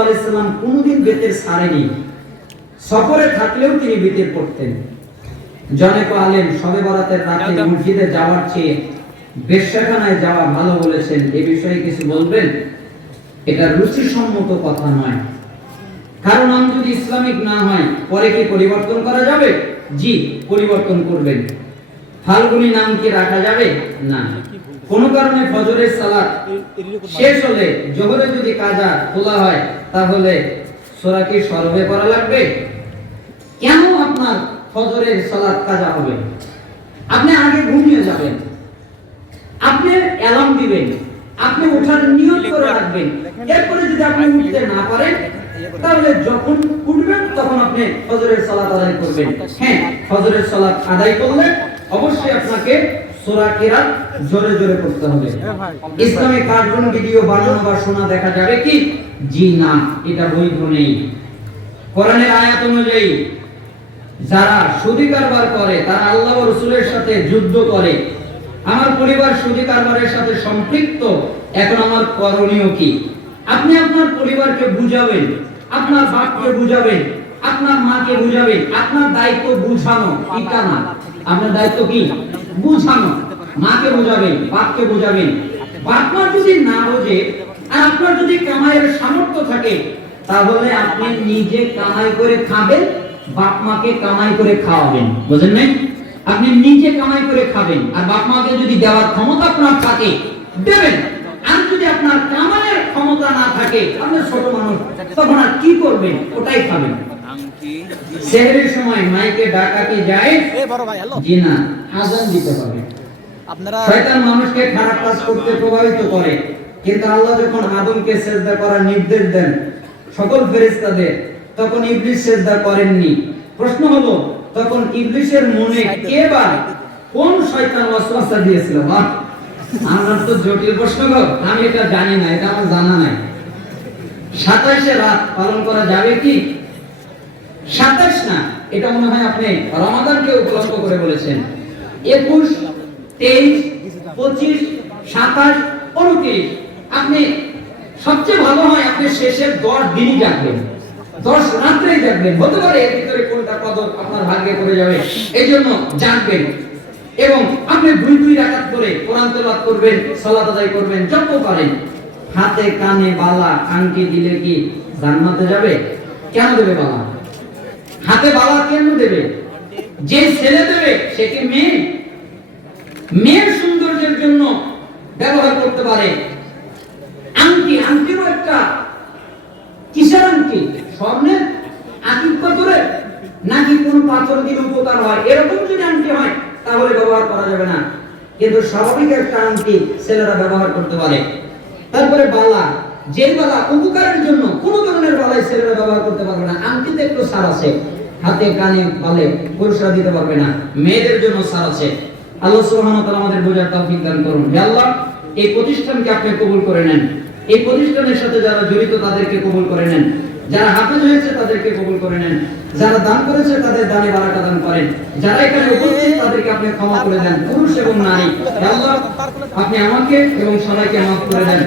আলাইহিসসালাম কোনদিন বেতের ছাড়েনি, সফরে থাকলেও তিনি বেতের পড়তেন। জনৈক আলেম শবে বরাতের রাতে মসজিদে যাওয়ার চেয়ে বেশ্যাখানায় যাওয়া ভালো বলেছেন। এই বিষয়ে কিছু বলবেন? এটা রুচিসম্মত কথা নয়। কারণ নাম যদি ইসলামিক না হয় পরে কি পরিবর্তন করা যাবে? জি, পরিবর্তন করবেন। ফাল্গুনী নাম কি রাখা যাবে? না। কোন কারণে ফজরের সালাত শেষ হলে জোহরে যদি কাজা খোলা হয় তাহলে সূরা কি সরবে পড়া লাগবে? কেন আপনার ফজরের সালাত কাজা হবে? আপনি আগে ঘুমিয়ে যাবেন, আপনি অ্যালার্ম দিবেন, আপনি ওঠার নিয়ত করে রাখবেন। এরপরে যদি আপনি উঠতে না পারেন তাহলে যখন উঠবেন তখন আপনি ফজরের সালাত আদায় করবেন। হ্যাঁ, ফজরের সালাত আদায় করলে অবশ্যই আপনাকে সূরা কিরাত জোরে জোরে পড়তে হবে। ইসলামে কার্টুন ভিডিও বানানো বা শোনা দেখা যাবে কি? জি না, এটা বৈধ নেই। কোরআনের আয়াত অনুযায়ী যারা সুদী কারবার করে তারা আল্লাহ ও রাসূলের সাথে যুদ্ধ করে। আমার পরিবার সুদী কারবারের সাথে সম্পৃক্ত, এখন আমার করণীয় কি? আপনি আপনার পরিবারকে বুঝাবেন, আপনার বাপকে বুঝাবেন, আপনার মাকে বুঝাবেন। আপনার দায়িত্ব বুঝানো, এটা না। আপনার দায়িত্ব কি? বুঝানো। মাকে বুঝাবেন, বাপকে বুঝাবেন। বাপ মা যদি না বোঝে আর আপনার যদি কামাইয়ের সামর্থ্য থাকে তাহলে আপনি নিজে কামাই করে খাবেন, বাপ মাকে কামাই করে খাওয়াবেন। বুঝেন নাই? আপনি নিজে কামাই করে খাবেন আর বাপ মাকে যদি দেওয়ার ক্ষমতা আপনার থাকে দেবেন। আর যদি আপনার কামাইয়ের ক্ষমতা না থাকে, আপনি ছোট মানুষ, তখন আর কি করবেন? ওটাই খাবেন। সেহরির সময় মাইকে ডাকা কি যায়? জি না, আযান দিতে হবে। শয়তান মানুষকে খারাপ কাজ করতে প্রভাবিত করে, কিন্তু আল্লাহ যখন আদমকে সিজদা করার নির্দেশ দেন সকল ফেরেশতাদের, তখন ইবলিস সিজদা করেননি। প্রশ্ন হলো, তখন ইবলিসের মনে কে বা কোন শয়তান ওয়াসওয়াসা দিয়েছিল? বাহ, আমরা তো জটিল প্রশ্ন গো, আমি এটা জানি না, এটা আমার জানা নাই। 27 রাত পালন করা যাবে কি? 27 না, এটা মনে হয় আপনি রমাদানকে উপলক্ষ করে বলেছেন। 21, 23, 25, 27, 29। আপনি সবচেয়ে ভালো হয় আপনি শেষের 10 দিনই জাগবেন, 10 রাত্রেই জাগবেন। হতে পারে এর ভিতরে কোনটা কদর আপনার ভাগ্যে পড়ে যাবে, এই জন্য জাগবেন। এবং আপনি 2 রাকাত করে কোরআন তেলাওয়াত করবেন, সালাত আদায় করবেন যত পারেন। হাতে কানে বালা আংটি দিলে কি জান্নাতে যাবে? কেন দেবে বালা? হাতে বালা কেন দেবে? যে ছেলে দেবে সে কি মেয়ে? মেয়ের সৌন্দর্যের জন্য ব্যবহার করতে পারে। আংটি, আংটিরও একটা কিসের আংটি? স্বর্ণের, আকিক পাথরের, নাকি কোন পাথর দিলে উপকার হয় এরকম যদি আংটি হয় তাহলে ব্যবহার করা যাবে না। কিন্তু স্বাভাবিক একটা আংটি ছেলেরা ব্যবহার করতে পারে। তারপরে বালা, যে বালা উপকারের জন্য, কোন ধরনের বালাই ছেলেরা ব্যবহার করতে পারবে না। আংটিতে একটু ছাড় আছে, হাতে কানে বালে পুরুষরা দিতে পারবে না, মেয়েদের জন্য ছাড় আছে। আল্লাহ সুবহানাহু ওয়া তাআলা আমাদের বোঝার তৌফিক দান করুন। হে আল্লাহ, এই প্রতিষ্ঠানকে আপনি কবুল করে নেন। এই প্রতিষ্ঠানের সাথে যারা জড়িত তাদেরকে কবুল করে নেন। যারা হাফেজ হয়েছে তাদেরকে কবুল করে নেন। যারা দান করেছে তাদের দানে বারাকা দান করেন। যারা এখানে উপস্থিত তাদেরকে আপনি ক্ষমা করে দেন, পুরুষ এবং নারী। হে আল্লাহ, আপনি আমাকে এবং সবাইকে মাফ করে দেন।